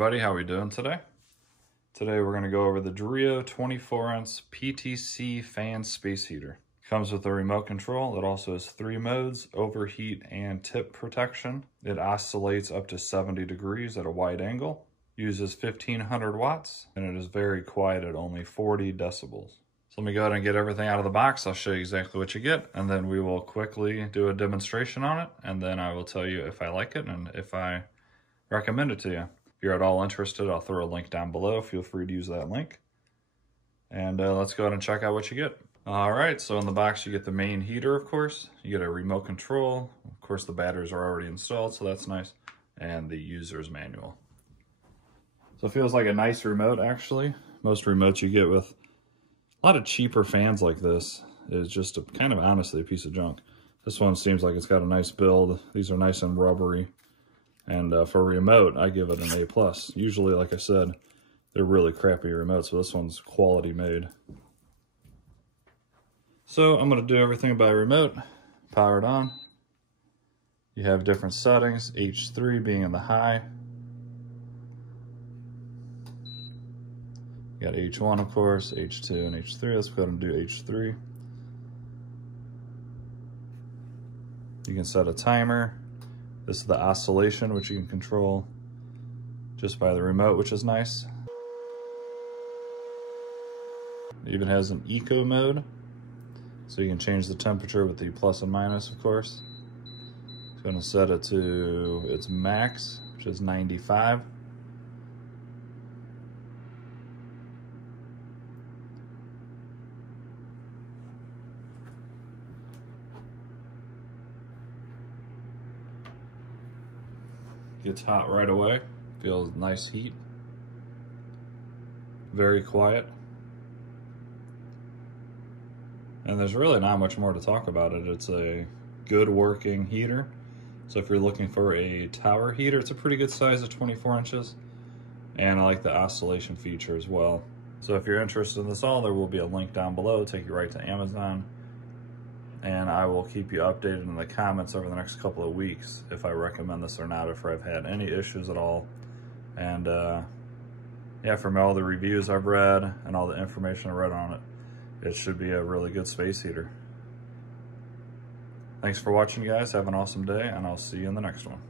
everybody, how are we doing today? Today we're going to go over the Dreo 24-ounce PTC fan space heater. Comes with a remote control. It also has 3 modes, overheat and tip protection. It oscillates up to 70 degrees at a wide angle, uses 1500 watts, and it is very quiet at only 40 decibels. So let me go ahead and get everything out of the box. I'll show you exactly what you get, and then we will quickly do a demonstration on it, and then I will tell you if I like it and if I recommend it to you. If you're at all interested, I'll throw a link down below. Feel free to use that link. And let's go ahead and check out what you get. All right, so in the box you get the main heater, of course. You get a remote control. Of course, the batteries are already installed, so that's nice. And the user's manual. So it feels like a nice remote, actually. Most remotes you get with a lot of cheaper fans like this is just kind of honestly a piece of junk. This one seems like it's got a nice build. These are nice and rubbery. And for a remote, I give it an A+. Usually, like I said, they're really crappy remotes, so this one's quality made. So I'm going to do everything by remote. Power it on. You have different settings, H3 being in the high. You got H1, of course, H2, and H3. Let's go ahead and do H3. You can set a timer. This is the oscillation, which you can control just by the remote, which is nice. It even has an eco mode, so you can change the temperature with the plus and minus, of course. It's going to set it to its max, which is 95. Gets hot right away, feels nice heat, very quiet. And there's really not much more to talk about it. It's a good working heater. So if you're looking for a tower heater, it's a pretty good size of 24 inches. And I like the oscillation feature as well. So if you're interested in this all, there will be a link down below, take you right to Amazon. And I will keep you updated in the comments over the next couple of weeks if I recommend this or not, if I've had any issues at all. And yeah, from all the reviews I've read and all the information I read on it, it should be a really good space heater. Thanks for watching, guys. Have an awesome day, and I'll see you in the next one.